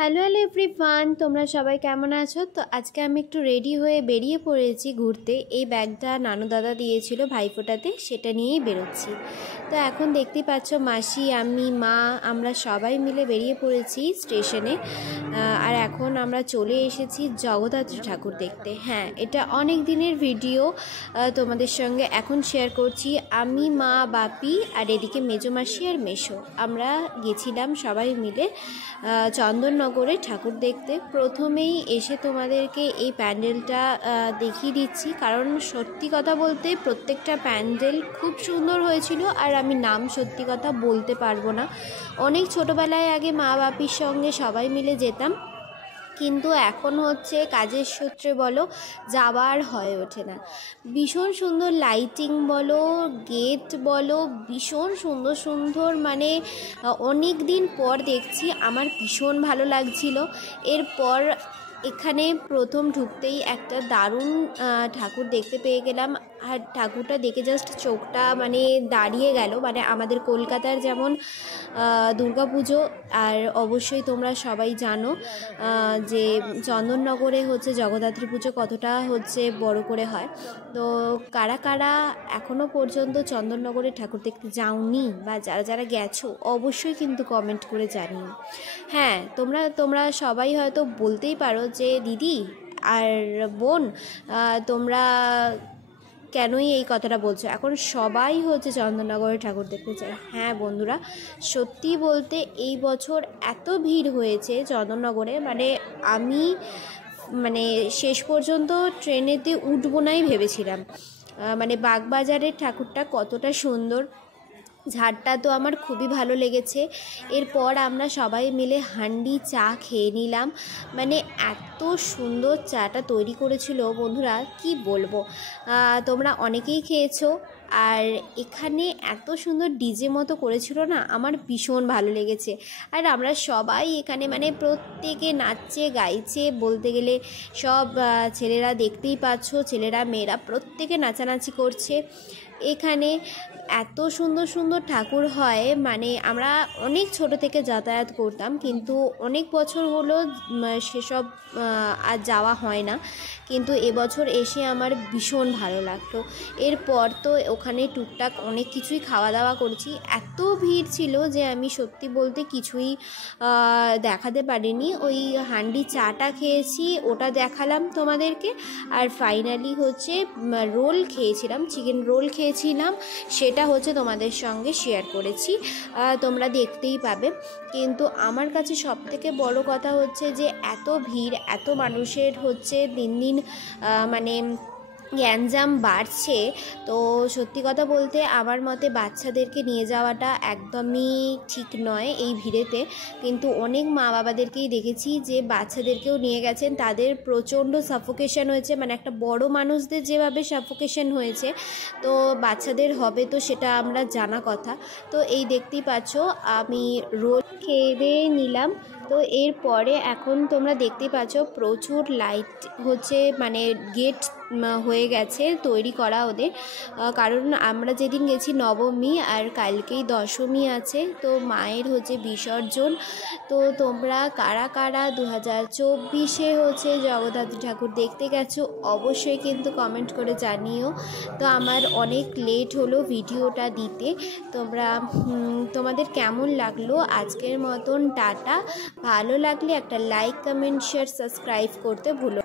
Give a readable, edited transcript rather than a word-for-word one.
Hello everyone, তোমরা সবাই কেমন আছো? তো আজকে আমি একটু রেডি হয়ে বেরিয়ে পড়েছি ঘুরতে। এই ব্যাগটা নানু দাদা দিয়েছিল ভাইফোঁটাতে, সেটা নিয়েই বেরোচ্ছি। তো এখন দেখতেই পাচ্ছ মাসি, আমি, মা, আমরা সবাই মিলে বেরিয়ে পড়েছি স্টেশনে। আর এখন আমরা চলে এসেছি জগদ্ধাত্রী ঠাকুর দেখতে। হ্যাঁ, এটা অনেক দিনের ভিডিও তোমাদের সঙ্গে এখন শেয়ার করছি। আমি, মা, বাপি আর এদিকে মেজো মাসি আর মেশো, আমরা গেছিলাম সবাই মিলে চন্দননগরে ঠাকুর দেখতে। প্রথমেই এসে তোমাদেরকে এই প্যান্ডেলটা দেখিয়ে দিচ্ছি, কারণ সত্যি কথা বলতে প্রত্যেকটা প্যান্ডেল খুব সুন্দর হয়েছিল। আর আমি নাম সত্যি কথা বলতে পারবো না। অনেক ছোটোবেলায় আগে মা বাপির সঙ্গে সবাই মিলে যেতাম, কিন্তু এখন হচ্ছে কাজের সূত্রে বলো যাওয়ার হয়ে ওঠে না। ভীষণ সুন্দর লাইটিং বলো, গেট বলো, ভীষণ সুন্দর সুন্দর, মানে অনেক দিন পর দেখছি, আমার ভীষণ ভালো লাগছিল। এরপর এখানে প্রথম ঢুকতেই একটা দারুণ ঠাকুর দেখতে পেয়ে গেলাম। আর ঠাকুরটা দেখে জাস্ট চোখটা মানে দাঁড়িয়ে গেল। মানে আমাদের কলকাতার যেমন দুর্গাপুজো, আর অবশ্যই তোমরা সবাই জানো যে চন্দননগরে হচ্ছে জগদ্ধাত্রী পুজো কতটা হচ্ছে বড় করে হয়। তো কারা কারা এখনও পর্যন্ত চন্দননগরে ঠাকুর দেখতে যাওনি বা যারা যারা গেছো অবশ্যই কিন্তু কমেন্ট করে জানিও। হ্যাঁ, তোমরা সবাই হয়তো বলতেই পারো যে দিদি আর বোন, তোমরা কেনই এই কথাটা বলছো, এখন সবাই হচ্ছে চন্দননগরে ঠাকুর দেখতে চায়। হ্যাঁ বন্ধুরা, সত্যি বলতে এই বছর এত ভিড় হয়েছে চন্দননগরে, মানে আমি শেষ পর্যন্ত ট্রেনেতে উঠবো নাই ভেবেছিলাম। মানে বাগবাজারের ঠাকুরটা কতটা সুন্দর, ঝাড়টা তো আমার খুবই ভালো লেগেছে। এরপর আমরা সবাই মিলে হান্ডি চা খেয়ে নিলাম। মানে এত সুন্দর চাটা তৈরি করেছিল বন্ধুরা, কি বলবো। তোমরা অনেকেই খেয়েছো। আর এখানে এত সুন্দর ডিজে মতো করেছিল না, আমার ভীষণ ভালো লেগেছে। আর আমরা সবাই এখানে মানে প্রত্যেকে নাচছে গাইছে, বলতে গেলে সব ছেলেরা, দেখতেই পাচ্ছ ছেলেরা মেয়েরা প্রত্যেকে নাচানাচি করছে। এখানে এত সুন্দর সুন্দর ঠাকুর হয়, মানে আমরা অনেক ছোট থেকে যাতায়াত করতাম, কিন্তু অনেক বছর হলো সেসব আর যাওয়া হয় না। কিন্তু এবছর এসে আমার ভীষণ ভালো লাগতো। এরপর তো ওখানে টুকটাক অনেক কিছুই খাওয়া দাওয়া করেছি। এত ভিড় ছিল যে আমি সত্যি বলতে কিছুই দেখাতে পারিনি। ওই হান্ডি চাটা খেয়েছি, ওটা দেখালাম তোমাদেরকে। আর ফাইনালি হচ্ছে রোল খেয়েছিলাম, চিকেন রোল খেয়েছিলাম, সেটা হচ্ছে তোমাদের সঙ্গে শেয়ার করেছি, তোমরা দেখতেই পাবে। কিন্তু আমার কাছে সবথেকে বড় কথা হচ্ছে যে এত ভিড়, এত মানুষের হচ্ছে দিন দিন মানে গ্যাঞ্জাম বাড়ছে। তো সত্যি কথা বলতে আমার মতে বাচ্চাদেরকে নিয়ে যাওয়াটা একদমই ঠিক নয় এই ভিড়েতে। কিন্তু অনেক মা বাবাদেরকেই দেখেছি যে বাচ্চাদেরকেও নিয়ে গেছেন, তাদের প্রচণ্ড সাফোকেশন হয়েছে। মানে একটা বড় মানুষদের যেভাবে সাফোকেশন হয়েছে, তো বাচ্চাদের হবে, তো সেটা আমরা জানা কথা। তো এই দেখতেই পাচ্ছ আমি রোল খেয়ে দিয়ে নিলাম। তো এরপরে এখন তোমরা দেখতেই পাচ্ছ প্রচুর লাইট হচ্ছে, মানে গেট হয়ে গেছে তৈরি করা ওদের, কারণ আমরা যেদিন গেছি নবমী আর কালকেই দশমী আছে, তো মায়ের হচ্ছে বিসর্জন। তো তোমরা কারা কারা 2024 হচ্ছে জগদ্ধাত্রী ঠাকুর দেখতে গেছো অবশ্যই কিন্তু কমেন্ট করে জানিও। তো আমার অনেক লেট হলো ভিডিওটা দিতে। তোমাদের কেমন লাগলো আজকের মতন টাটা। ভালো লাগলে একটা লাইক, কমেন্ট, শেয়ার, সাবস্ক্রাইব করতে ভুলো।